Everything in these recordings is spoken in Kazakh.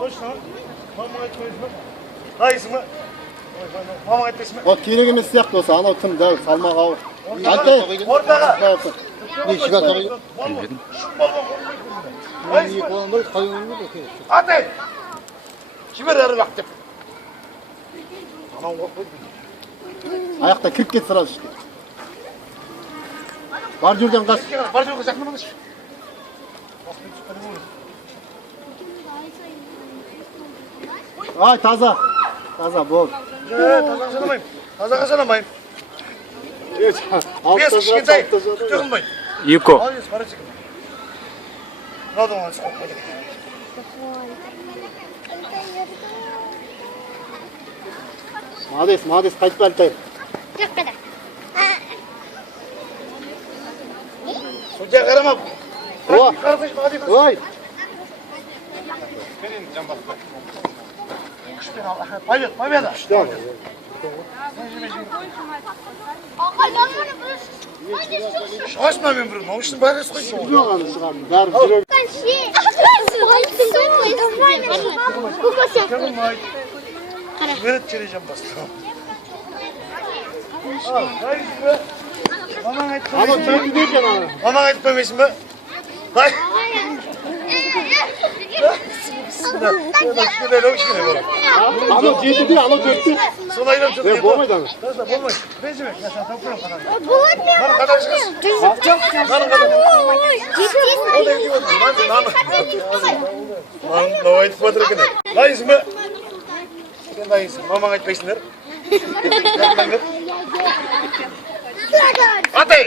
Точно. Мамаға айтпайсың ба? Қайсың ба? Мамаға айтпайсың ба? Керек емес сияқты болса, анау тым дәу, салмақ ауыр. Ортаға. Не, шүбәт ағай. Атай! Жібер әрі бақ деп. Анау қойып. Аяқта кіріп кет сразу ішке. Бар жерден қаш. Бар жерге жақындамаңыз. Ай, таза. Таза, бол. Тазаға санамайым. Тазаға санамайым. Бес кішкентай. Түгілмай. Юко. Молодец, парачек. Надо он сколько. Молодец, молодец, қайтып әлтай. Жоқ қада. Судья қарамап. Ой. Победа, победа. Ағай, маманы бұрыш. Шығасың ба мен бір, наушының бәрі қойшы. Жоғаны шығамын, бәрі жүрек. Жіберет тережем бастау. Мамаң айтпа. Анау жетіде екен ана. Мамаң айтпаймайсың ба? Дай. Анау жетіде, анау төртте. Соны айдан тұрды. Болмайды ана. Болмайды. Мен жібек, мен саған тауып қоямын қадам. Болады ме? Наны қадар шығыз? Наны қадар. Наны айтып батыр екен. Дайынсың ба? Сен дайынсың. Мамаң айтпайсыңдар. Атай!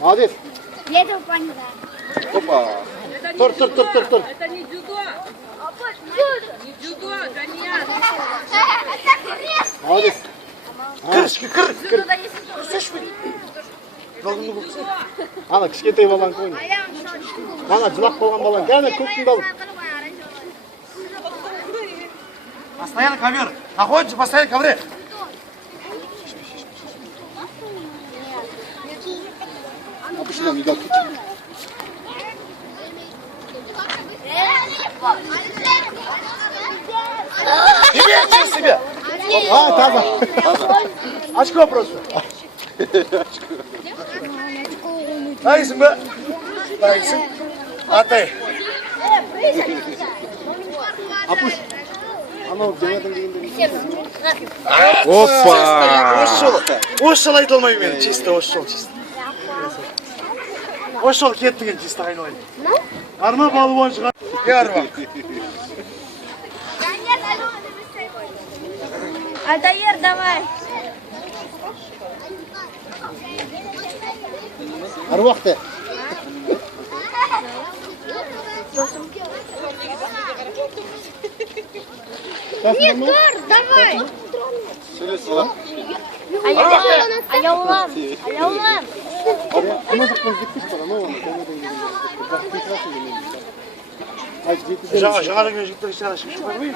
Молодец. Еду паника. Опа. Тұр. Это не дзюдо. Не дзюдо, Данияр. Молодец. Кір ішке, кір. Ана кішкентай балаң қойын. Ана жылап қалған балаң. Кәне көктің далық. Постоянно ковер. Находится постоянно ковре. Апышынан үйді алып кетші. Тебе, через себя. А, таза. Очко просто. Дайынсың ба? Дайынсың. Атай. Апыш. Анау жаңадан дегенде. Опа! Осы жол айта алмаймын мен. Чисто осы жол, чисто. Осы жол кетті ген, чисто айналайын. Арма балуан шығар. Арма. Альтаир, давай. Аруақты. Нет, Тур, давай. Сөйлесі ба? Аяулам. Ана жақтан жетпес бар, анау ана жаңадан дегенде. Жақсы кетірасың демен. Ай, жетіден. Жаңадан келген жігіттер ішіне шығып қоймай.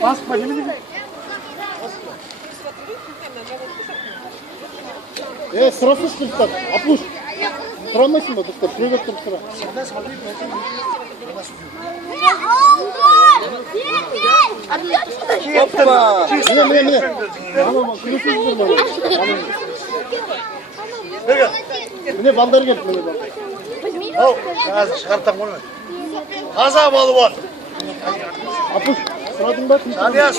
Басып ба, немене? Сұрасыз дұрыстап, Апуш. Сұрамайсың ба дұрыстап, түрегеп тұрып сұра. Міне. Анау күресіз тұрмады. Міне балдар келді, міне балдар. Ау, қазір шығарттан қоймай. Таза балуан. Апуш, сұрадың ба? Жанияс.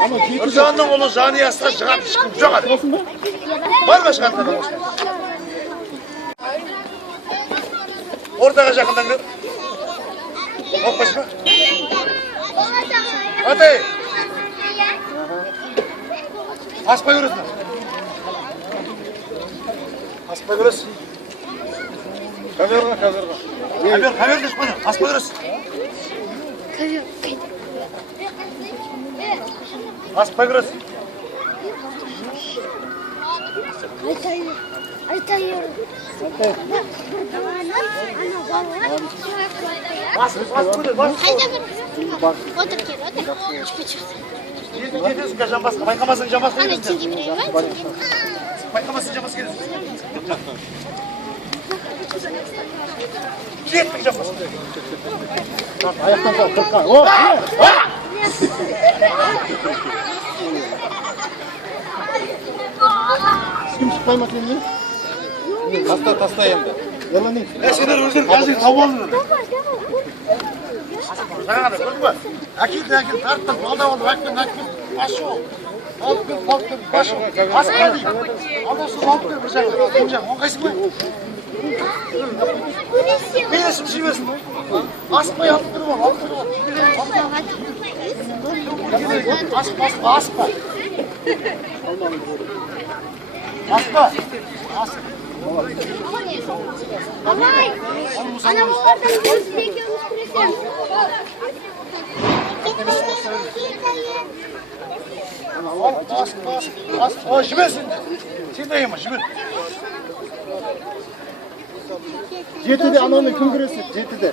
Ана жеті Нұржанның ұлы жаниясқа шығады, ешкім жоқ ады. тұрасың ба? Бар ма шығатын адам осылай? Ортаға жақындаңдар. Оқпайсың ба? Атай! Аспай көресің. Аспай көресің. Камерға. Камер деш қойды. Аспай көресің. Аспай көресің. Альтаир. Бас көресің. Қайда бір? Отыр кел, отыр. Кетесің, жамбасқа. Байқамасаң жамбасқа Ана кетесің. теңге берейін ба? Байқамасаң жамбасқа кетесің. Кеттің жамбасқа. Аяқтан сал, қырқа. О, ешкім шықпай ма сен не? Таста енді. Яла не? Сендер өздерің қазір тауып алдыңдар. Жаңағыда көрдің ба? Әкелді, тарттым, алдап, әкелді, башы ол. Алып кел, башы ол. Асықпа дейді. Алдасыз алып кел, бір жағын, бір жағын. Оңқайсың ба? Мен есім жемесін. Асықпай алып кел бол, алып кел бол. Асықпа. Асықпа. Амай! Ана олардан біз екеуміз күресеміз. Асықпа, жіберсін. Сен дайыма, жібер. Жетіде ананы кім күреседі? Жетіде.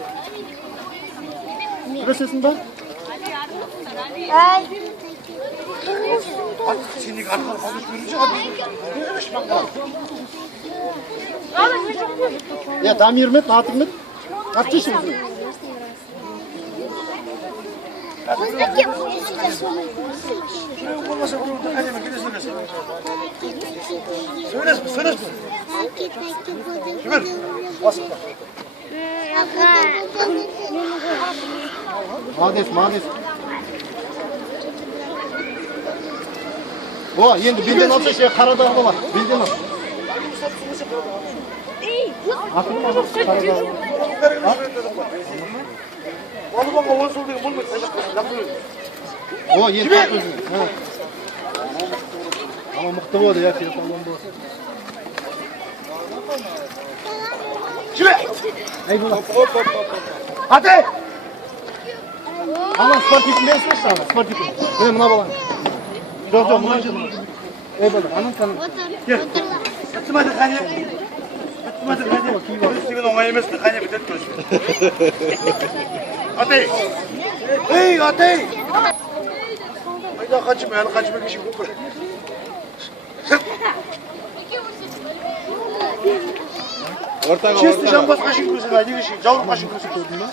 Күресесің ба? Сендегі арқалы қалдыш көрінше Ya damir mi, natır mı? Kaç yaşındasın? Şuraya olmasa burada kaleme gidesin. Söylesin. Şükür. Basın. Молодец. O, endi belden alsa şey Karadag bolar. Belden al. Atın mı? Karadag. Vallahi bana sol değil, bulmuyor. O, endi at özüne. Ha. Ama mıhtı oldu ya, telefondan bu. Kime? Eyvallah. Hadi. Aman sportifin verirsin sana, sportifin. Benim buna balan. Yok, buna canım. Eyvallah, anam tanım. Gel. Atmadı kanya. Üstüne oңай емес, kanya bitet görüşür. Atay. Hey, atay. Ayda kaçma, yani kaçma kişi bu. Ortaga, Честный жамбас қашын көрсін, әдең үшін, жауыр қашын көрсін көрдің ба?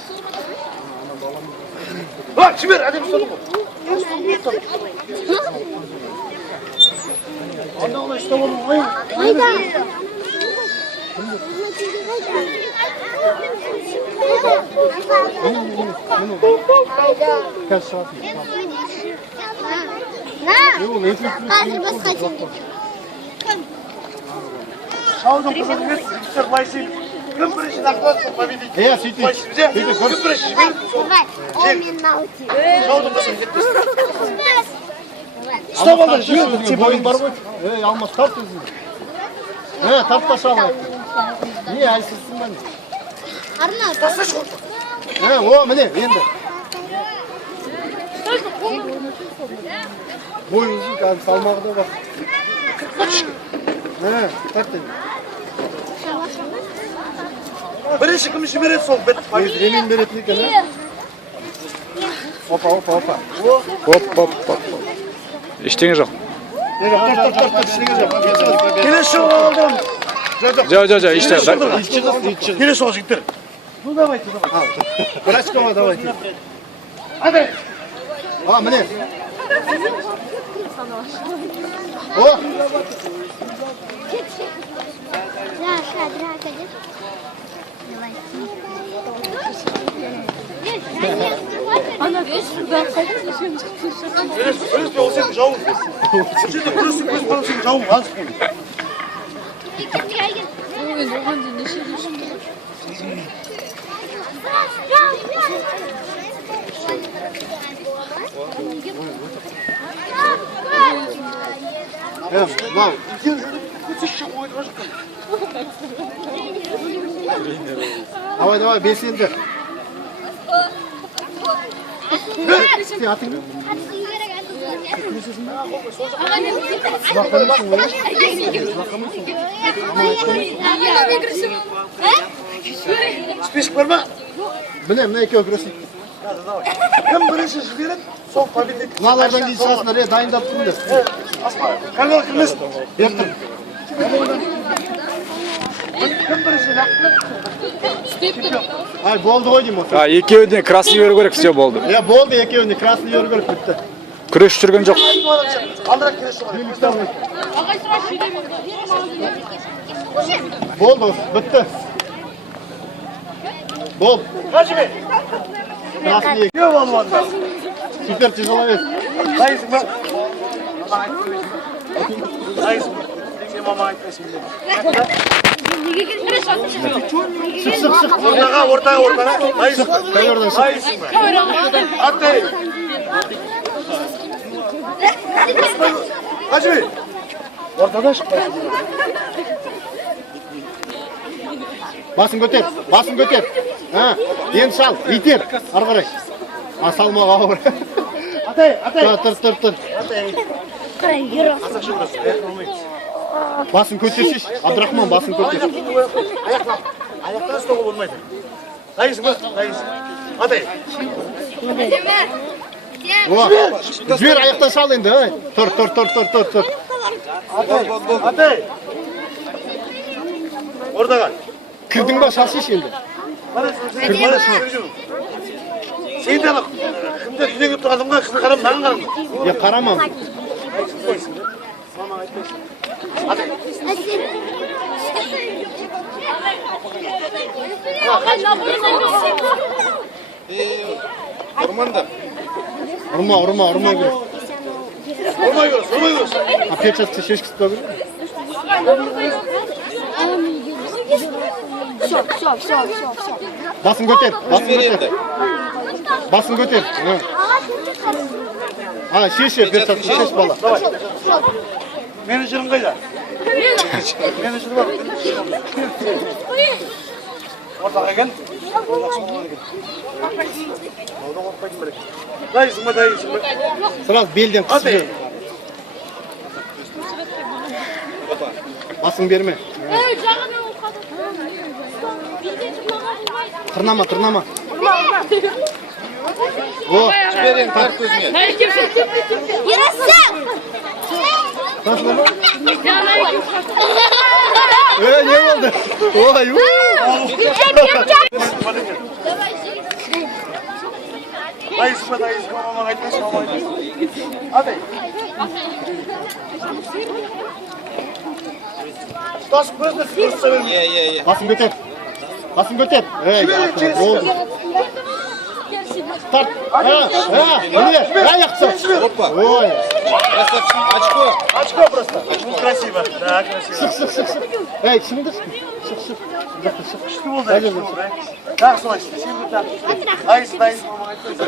Ла, жібер, әдем ұстадың ғой. Анда олай ұстап олың, Айда! Kaç saat? Қазір басқа теңге. Шаудың қызын емес, жігіттер былай сейін. Кім бірінші нақтылады, победитель. Сөйтіп. Былай сейін, кім бірінші жібер? Давай, ол мен наути. Шаудың қызын жетпес. Ұстап алдар, жібер. Сен бойың бар ғой. Алмас, тарт өзіңді. Тарт таша алайық. Не, әлсізсің ба не? Арна, О, міне, енді. Бой uzun, қазір салмағы да бар. Тарт енді. Бірінші кім жібереді сол, бет. Ремень беретін екен, Опа. Оп. Ештеңе жоқ. Келесі жол алдым. Жо, іште. Келесі жол жігіттер. Ну давайте. Брачкова давайте. Hadi. Міне. О! драка. Ана бесшілбен қайдан сен шықтың? Күреспе, ол сенің жауың. Сен күресіп көз болып сенің жауың. Азық бол. Мам, давай, белсенді. Сен атың Список бар ма? Міне екеу күресейік. Kim birinchi jibirib, sol победитель. Мыналардан кейін шығасыңдар, дайындап тұрыңдар. Асма, канал кіміз? Беріп тұр. Кім бірінші Ай, болды ғой деймін. Екеуіне красный беру керек, все болды. Болды, екеуіне красный беру керек, бітті. Күреш жүрген жоқ. Алдырақ келесі жоғары. Болды, бітті. Болды. Қажымен. Красный Не болып алды? супер тяжеловес. Дайысың ба? Дайысың ба? Сен мама айтпайсың ба? Шық. Ортаға. Дайысың ба? Қайырдан шық. Дайысың ба? Аттай. Қажымен. Ортадан шықпайсың. Басын көтер. Енді шал, итер, ары қарай. Салмаға ауыр. Аттай. Тұр. Басын көтершеш, Абдрахман басын көтер. Аяқтан ұстауға болмайды. Дайысың ба? Дайысың. Аттай. Жібер, аяқтан шал енді. Тұр. Аттай. Ортаға. Кірдің ба, шал шеш енді. Сен де алық. Кімді дүнен кеп тұрғандым ға, қызын қарам, маған қарам. Қарамам. Тұрмаңдар. Ұрма керек. Ұрмай көріс. Перчатка шешкісі ба керек? Все. Басын көтер. Шеш, перчатка шеш бала. Менеджерім қайда? Менеджерім бар. Ортаға кел. Дайысың ба? Сразу белден қысып. Басын берме. Тырнама. Жіберен, тар көзіңе. Не болды? Ой. Дайысың ба? Мамаға айтпайсың, мамаға айтпайсың. Аттай. Тұтасып көзді көрсісе бермей. Басын көтер. Болды. Тарт. Аяқ сап. Ой. Красавчик, Очко просто. Красиво. Да, красиво. Шық. Шыңды шық. Күшті болды. Так, солай. Сен бір так. Дайысың, мамаға айтпайсың.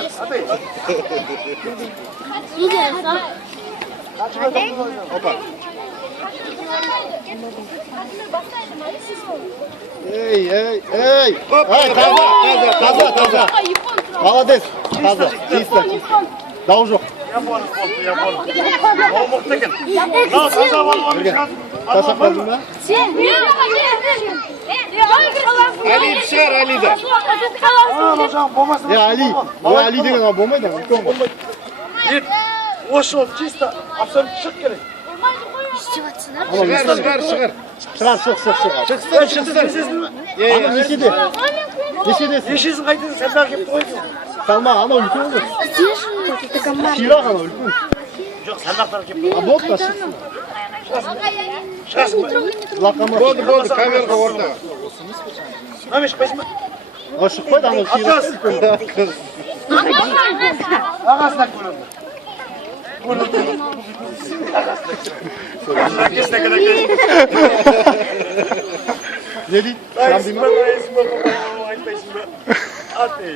Аттай. Эй. Таза. Молодец. Таза. Чисто. Дау жоқ. Япон. Ол мықты екен. Мынау таза балуан шығады. Тасақ қалдың ба? Али шығар, Алиді. Анау жағын болмасын. Али деген болмайды. Осы жол чисто, абсолютно шық керек. Шығар. Шықсын. Нешедесің? Нешесін қайтеді, сәл бәрі кепті қойды. Салма, анау үлкен ғой. Ширақ анау үлкен. Жоқ, сәл кепті. Болды да шықсын. Шығасың ба? Болды, камераға ортаға. Намеш, қайсың ба? Шықпайды, анау ширақ. Ағасына көрінді. Не дейді? Дайысың ба? Айтпайсың ба? Аттай.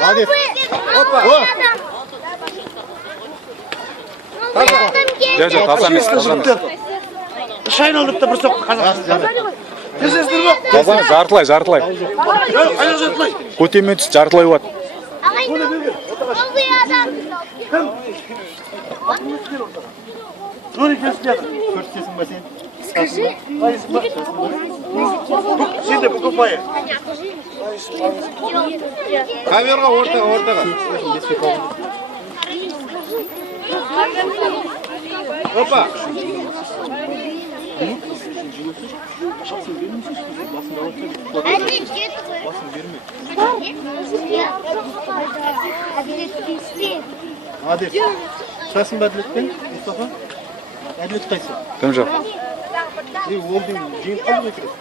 Молодец. Таза емес. Үш айналдырып та бір соқты қазақстан. Кездесіздер ба? Жартылай. Қайда жартылай? Көтемен түс, жартылай болады. Нұры келсін еді. Көрсетесің ба сен? Sen de bu kupayı. Kameraga o'rtaga. Opa. Anne git. Hadi. Сасын бәділеттен, Мұстафа? Әділет қайсы? Темжан. Олдың жиын қалды өтірек.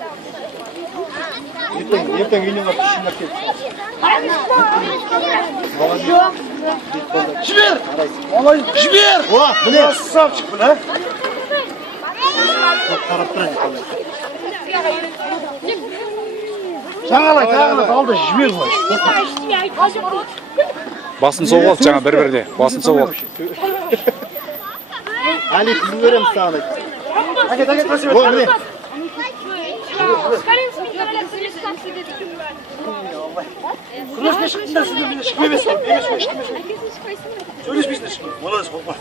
Ертең үйіне барып шынлап келді. Жібер! Олай, жібер! О, міне! Сап шықпын, а? Қарап тұрайын қалай. Жаңалай, алды, жібер ғой. Басын соғып алды жаңа бір-біріне. Басын соғып алды. Али, қызын көреміз саған айт. Әкет, насip О, et. міне! Күресіне шықтыңдар, сіздер мені шықпай емес қой, шықпай. Сөйлеспейсіңдер шықпай. Молодец, қорқма.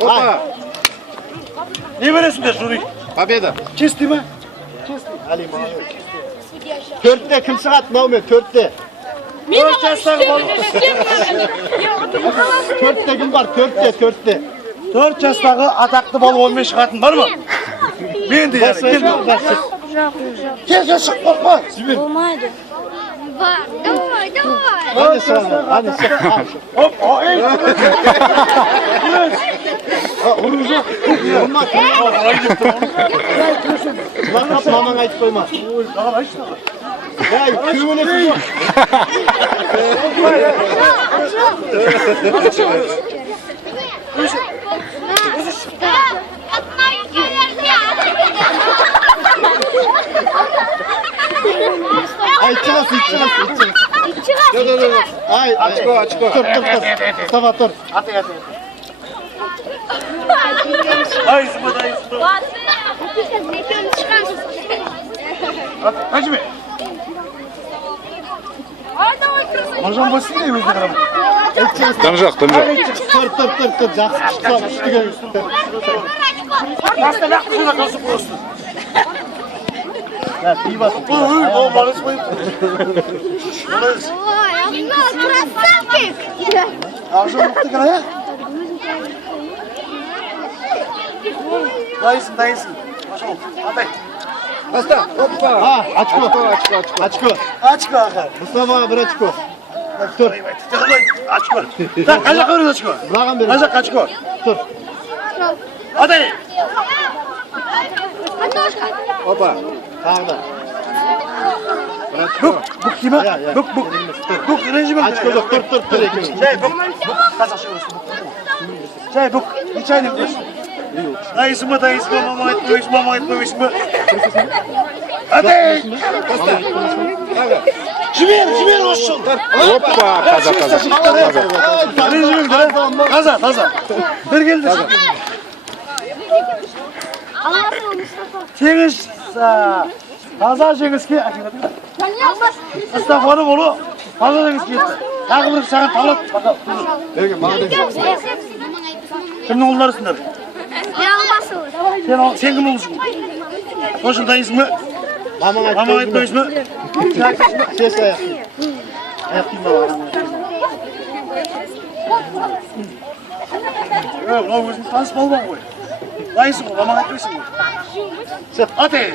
Опа. Не бересіңдер, жюри? Победа. Честный ма? Али, төртте кім шығады мынаумен, төртте? Төрт жастағы бал. Төртте кім бар, төртте. 4 жастағы атақты балуанмен шығатын бар ма? Мен де яғни. Кел, шық, қорқма. Болмайды. Бар. Давай. Hadi sana, hadi sana. Оп, ей! Olmaz. Laqap mamang aytib qo'yma. Ey, kuyovlasın yo'q. Aytchig'asiz. Ay, Ochko. Tur. Mustafa tur. Ay, zımbıda. Hadi mi? Hocam basın diye bizde kadar. Темжан. Tur. Жақсы шықса, үстіге үсті. Nasıl ne yaptığına kalsın bu olsun. Ya, iyi basın. O malız koyun. Malız. Красавчик! Akşam mutlu kana ya. Dayısın. Başım. Hadi. Basta. Опа. Ha, açko. Aç kanka. Mustafa bir açko. Tur. Aç koy. Lan kaçak öyle aç koy. Lağım verin. Kaçak kaç koy. Tur. Hadi. Опа. Tağda. Buk kime? Ya. Buk direnci ben. Açko yok, tur. Ekmek. Buk. Kaçak şey olsun. Buk. Bir çay ne biliyorsun? Dayısı mı, mama etmemiş mi? Hadi. Жібер olsun. Опа. Таза. Таза. Bir geldi. Теңіз таза жеңіске Мұстафаның ұлы таза жеңіске жетті. Тағы бір саған талап. Кімнің ұлдарысыңдар? Сен кім ұлысың? Қошын дайысың ба? Mamang Мамаң айтпайсың ба? Ses ayak. Ayak kıyma var. Мынау өзің таныс балуан ғой. Дайысың ғой, мамаң айтпайсың ғой. Аты!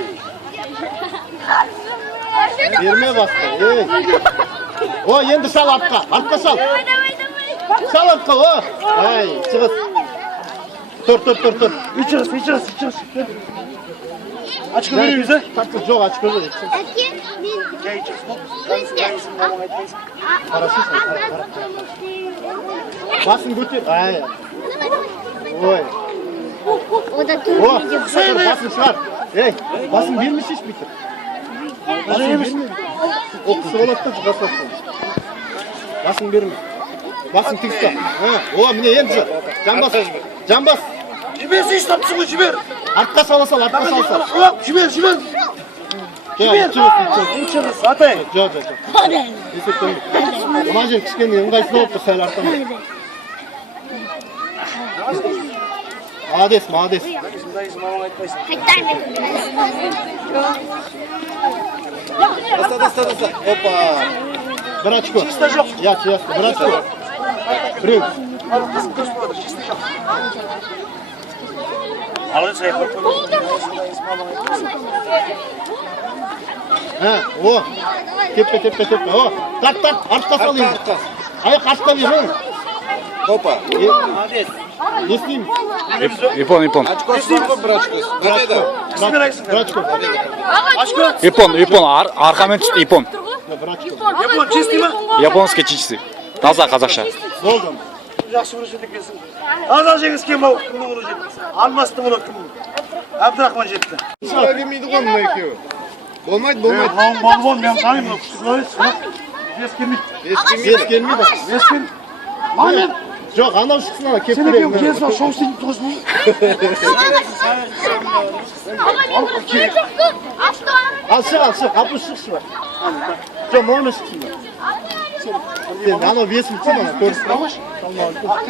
Verme bastı. Ey. O yendi sal arka. Arka sal. Sal arka o. Ay, çıkız. Tur. İçeriz. Açık veriyor bize. Taksız yok, açık yok. Gel içeriz. Dayısın, mamaң айтпайсың. Basın götür. Ay. Oy. O da O. turuncu. Basın çıkar. Ey, basın vermiş hiç bitir. Basın vermiş. O kısa olattı basın. Basın vermiş. Basın tıksa. Ha, o mine yendi. Can bas. Жіберсі iştapsın ғой, жібер. Arka sal. Yok, жібер. Gel, içeriz. İçeriz. Atay. Yok. Esek döndü. Mına jel kişkeni ыңгайсыз болуптур сәл артынан. Молодец, молодец. Доста. Опа. Bir очко. Ясно, bir очко. Біреу. О. Тепе. О, тарт, артқа сал енді. Аяқ артқа бер, оң. Опа. Молодец. Не істеймін? Ипон. Ипон. Арқамен түшті, ипон. Японский чистый. Таза қазақша. Болды. Жақсы көрсетіп екенсің. Азал жеңіс кем бау, кімнің ұлы жетті? Алмасты мұны кім? Әбдірахман жетті. Sıra gelmeydi kon mu ekiyor? Olmaydı. Болмайды, мен қайым, күшті көресіз. Бес келмейді. Бес келмейді. Бес келмейді. Мамин. Жоқ, анау шықсын ана кеп Сен екеуің келесің ал, шоу істейтін тұрғызын. Al çık. Kapı şıksın var. Жоқ, мұны шықсын бар. Sen anau besin kim ana? Көрсін баш.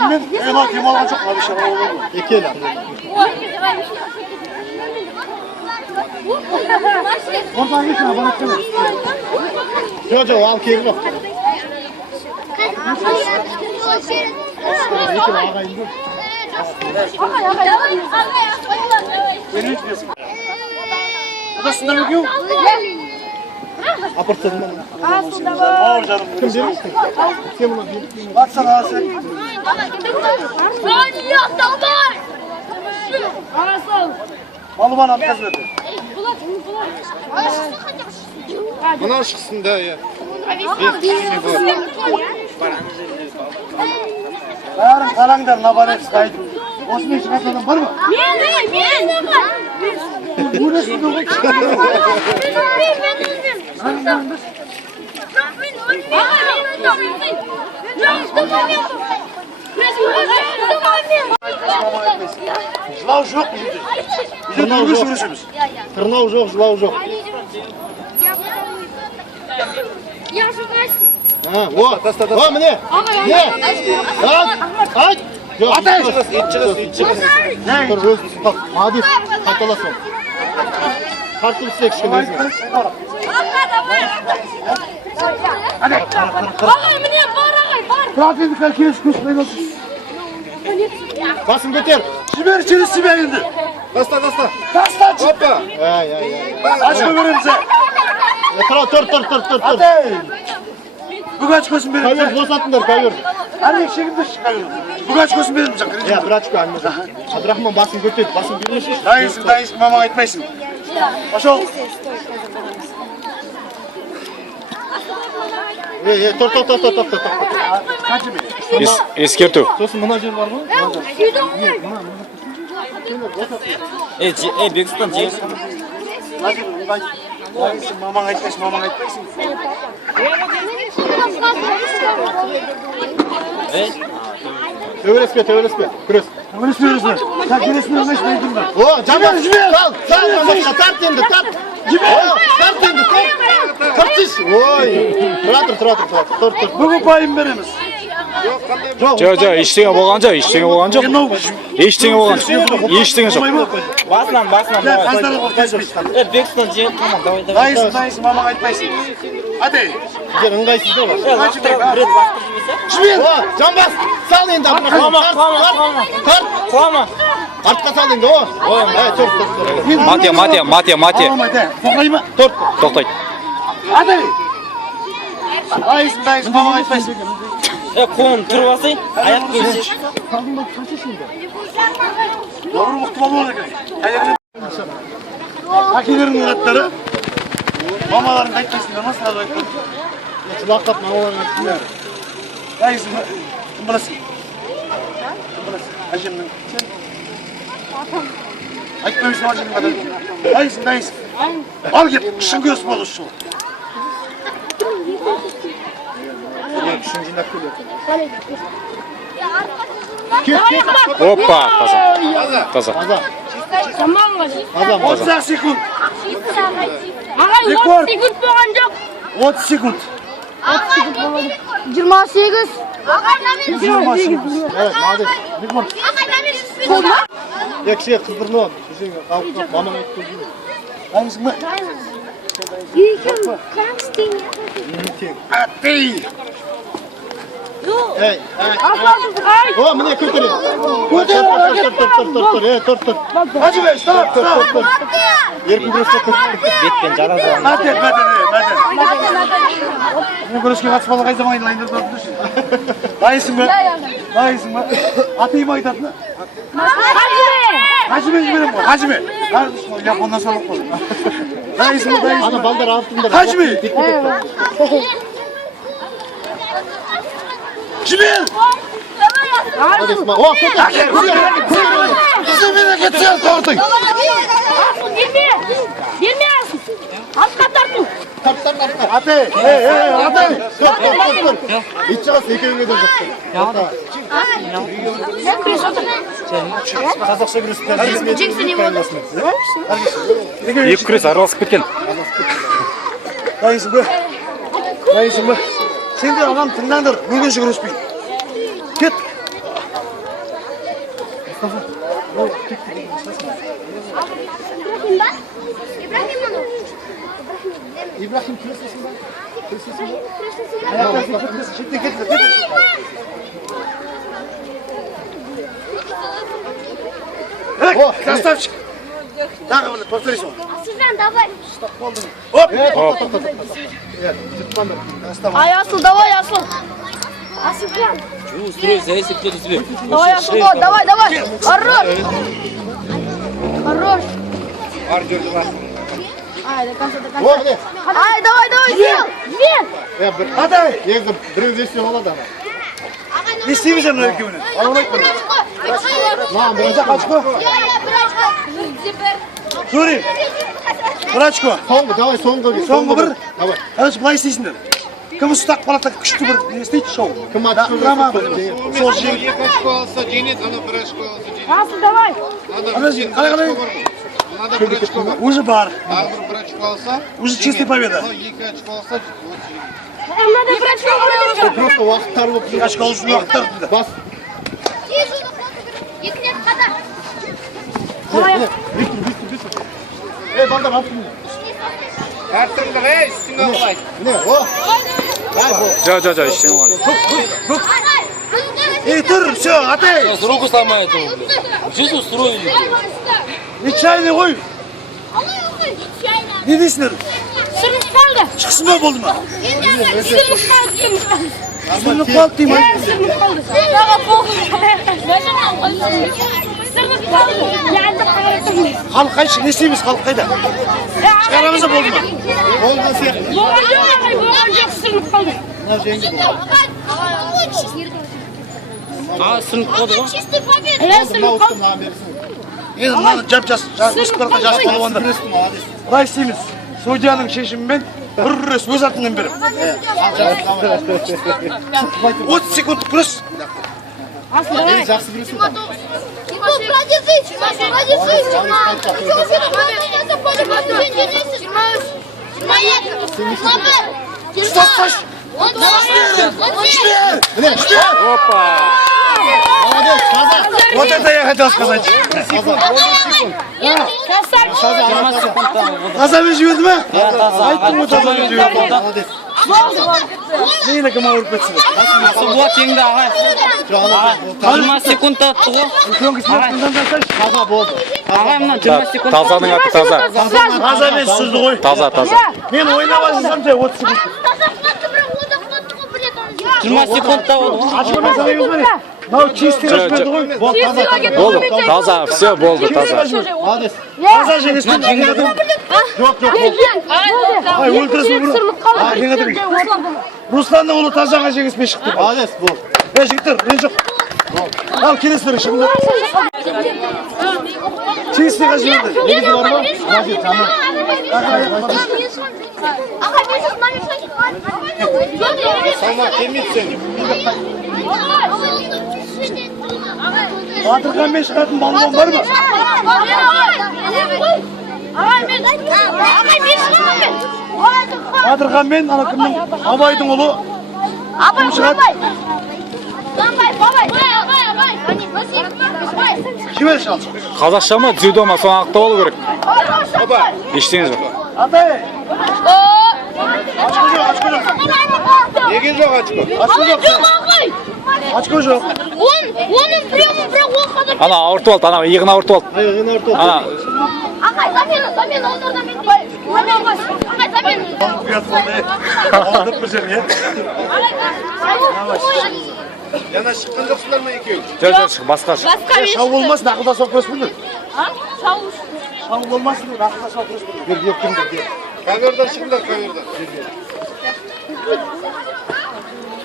Мен кем алған жоқ, абишара олар. Екел. Ортаға кетсін, абанат келе. Жоқ, ал келіп бақ. Екел ағайын бол. Құдасыңдар екеу? Апыртсадың ба? Ау, жарым. Кім бермесің? Сен мұны беріп. Батсана сен. Балуан отказ берді. Мынау шықсын да, я. Бәрін қалаңдар, набарет қайдым. Осымен шығасадан бар ма? Жылау жоқ бізде. Бізде дүрге сөйлесеміз. Тырнау жоқ, жылау жоқ. О, міне. Не? Айт. Атай! Тұр, өз тұтақ. Мадис, қайталасын. Қартып істек ішкен өзіне. Тұрақ енді кәкелес көз қайнатып. Басын көтер. Жібер через себя енді. Таста. Таста! Опа. Ашқа көреміз. Тұр. Атай! Бүк очкосын береміз. Ковер босатыңдар, ковер. Әрек шегімді шыққайын. Бүк очкосын береміз. Bir açko anne. Abdurrahman basın götür, basın birleşir. Dayısın, mama айтпайсың. Пошел. Tor. Kaçı beni? Ескерту. Sosun menajer var mı? Бекстан жеңіс. Dayısın, mama айтпайсың. Tövereспе. Күрес. Өреспе. Так, өреспе өңеш бәйдім да. О, жамбас. Сал, жамбасқа тарт енді. Тартсыз. Ой. Тұр. Бүгін пайым береміз. Жоқ, ештеңе болған жоқ. Ештеңе жоқ. Басынан. Бекстан жеңіс. Дайысың, мама айтпайсың. Атай. Жер ыңғайсыз да бар. Рет бақты жібесе. О, жамбас. Сал енді. Құлама. Артқа сал енді. Тұр. Мате. Тоқтай ма? Тұр. Тоқтайды. Атай. Дайысың, мама айтпайсың. Қолын тұрып алсайын, аяқ көрсе. Қалдың ба, қашыш енді. Добры бұқты болу екен. Әкелерінің аттары. Мамаларын айтпайсыңдар ма? Сразу айтпайсың. Жылақтап мамаларын айтсыңдар. Дайысың, кім білесің? Әжемнің. Айтпайсың әжемнің қадar. Дайысың. Ал кеп, күшін көз болу үшін. Күшін жинап келеді. Опа, таза. 30 секунд. 30 секунд. 28. Evet, hadi. Ya kişiye kızdırma oldu. Bizim kalkıp mama ettirdi. Hangisi mi? Hey, o mine kötürü. Dur. Hacı Bey, stop. Yerkin burası kötü. Betken жарады. Mate. Ne görüşke kaçmalı kay zaman ayında durmuşsun. Dayısın mı? Atayım aytat mı? Hacı Bey benim bu. Hacı Bey. Kardeşim o Japon'dan sonra koy. Dayısın mı? Ana baldır altında. Hacı Bey. Cibir. Hadi İsmail. O kötü. Kızım beni getir korktun. Girmeyesin. Az katartın. Ate. Ate. Dur. İç çıkası iki önüne de zıttı. Қазақша күрес. Екі күрес араласып кеткен. Dayısın mı? Sen de adam tındandır. Bugün şu görüşmeyin. Git. İbrahim küresesin ben. Şimdi git. Красавчик. Так, повтори сон. Сызран, давай. Ай, Асыл, давай, Асыл. Асылжан. Строй, зависит кто тебе. Давай, Асыл, давай. Хорош. Ай, до конца. О, міне. Ай, давай, Свет. Hadi. Енді біреу десе болады ана. Ne isteyeceğim lan hükümünü? Lan biraz Kaçko. Suri. Bıraçko. Соңғы, давай соңғы. Соңғы бір. Давай. Kardeş былай істейсіңдер. Кім ұстақ балата күшті бір не істейді шоу. Кім аты Драма бір. Сол жең. Екі очко алса жеңеді, ана бір очко алса жеңеді. Асыл, давай. Қалай. Мынада бір очко бар. Уже бар. Тағы бір очко алса, Уже чистый победа. мынау екі очко алса жеңеді. Надо брать. Просто уақыттар болып. Ашқа алсын уақыттар дейді. Бас. Быстро. Ей, балдар, алып міне. Әртүрлі, үстіңе қалайды. Міне, о. Жа, ештеңе болған. Ей, тұр, все, атай. Сейчас руку сломает его, блядь. Что устроили? Нечаянный ғой. Не дейсіңдер? Сырнық қалды. Шықсын ба болды ма? Сырнық қалды. Сынып қалды деймін. Сырнық қалды. Аға, похуй. Сырнық қалды. Yandı қалды. Халық қайшы, не істейміз халық қайда? Шығарамыз ба болды ма? Болған сияқты. Болған жоқ, сырнық қалды. Мына жеңді бұл. Сынып қалды ғой. Чистый победа. Сырнық қалды. Мауыстың маған берсін. Енді мынаны жас өспірді жас балуандар. Былай істейміз. Судьяның шешімімен бір күрес өз артынан беріп. 30 секунд күрес. Жақсы күресің. Ұстасаш! Міне, Опа! молодец, таза. Вот это я хотел сказать. Тазамен жіберді ма? Айттым ғой тазамен жіберді. Молодец. Нені кім ауырып кетсін? Вот жеңді ағай. Ағай, 20 секунд атты ғой. Үлкен кісілерді тыңдасайшы. Таза болды. Ағай, мына 20 секунд. Тазаның аты таза. Тазамен сүрді ғой. Таза. Мен ойнап алсам жай 30 секунд. 20 секундта болды ғой. Ашқамен санаймыз ба не? Мынау чистыға жіберді ғой. Болды, таза. Болды, таза, все болды, таза. Молодец. Таза жеңесін жеңеді. Жоқ. Ай, өлтіресің бұны. Ай, жеңеді. Русланның ұлы тазаға жеңіспей шықты. Молодец, болды. Жігіттер, мен жоқ. Ал, келесіздер ішімді. Чистыға жіберді. Негізі бар ма? Молодец, ана. Салмақ келмейді сен. Батырғанмен шығатын балуан бар ма? Қадырхан мен ана кімнің Абайдың ұлы Абай, шығады? Кемел шал. қазақша ма дзюдо ма соны анықтап алу керек ештеңе жоқ Атай. Açko yok, açko yok. Неге жоқ очко? Açko yok. Açko yok. Оның біреуін бірақ оқыды. ана ауыртып алды ана иығын ауыртып алды Аяғын артып. ана Ағай, замена, ондардан мен де. Ағай, замена. Uyan oldu. Aldık bir şey ya. Яна шыққан жоқсыңдар ма екеуің? жоқ басқа Басқа Şav olmasın, akılda sok resmini. Шауыз. Şav olmasın, akılda sok resmini. Gel kim gel. Ковердан шығыңдар, ковердан.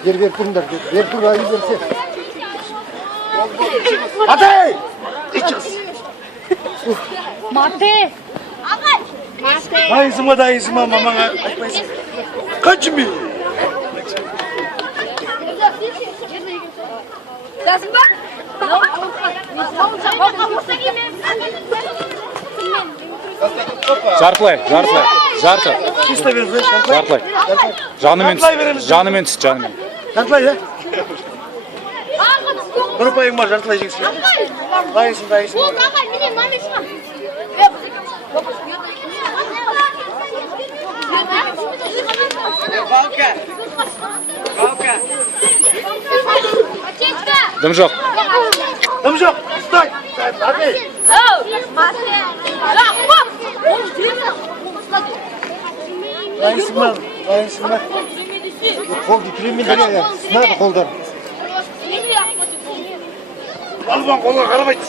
Gel kimler gel. Ver tur ayı verse. Atay! İçiz. Мате. Dayısıma mamana açmayısın. Kaçmıyor. Дасың ба? жартылай жарты Чисто ver. жартылай жанымен түс жанымен Жартылай ya. Bir payın var jартылай жегsin. Dayısın. Ол ағай, менен маме шығам. дым жоқ Dım yok. Sтай. Hadi. Dayısın var. Kol dikirimin de ya. Sınav koldan. Al bana kola karamaydı.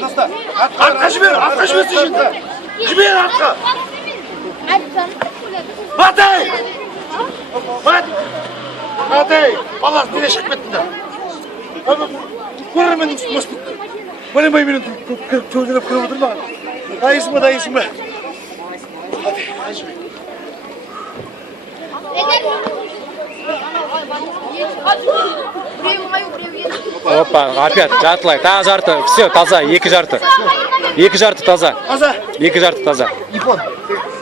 Tasta. Atkaşı ver şimdi. Kime yer atka? Batay! Batay! Balas nereye çıkmadın da? Görürüm ben üstüme sıkıntı. Böyle benim çocuğuna kırıp oturma. Dayısın mı? Hadi. опа опять жартылай тағы жарты все таза екі жарты таза Таза. екі жарты таза İpon.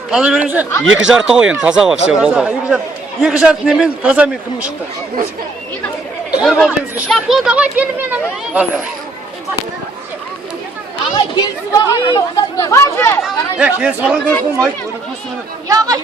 Таза verirse. екі жарты ғой енді таза ғой все болды Екі жарты немен таза мен кім шықты? Бір бол жеңіске шықты. Ya бұл давай сені мен Al ya. Ағай, келісі бар. Kelsi olan göz bulmayı. Ya ағай,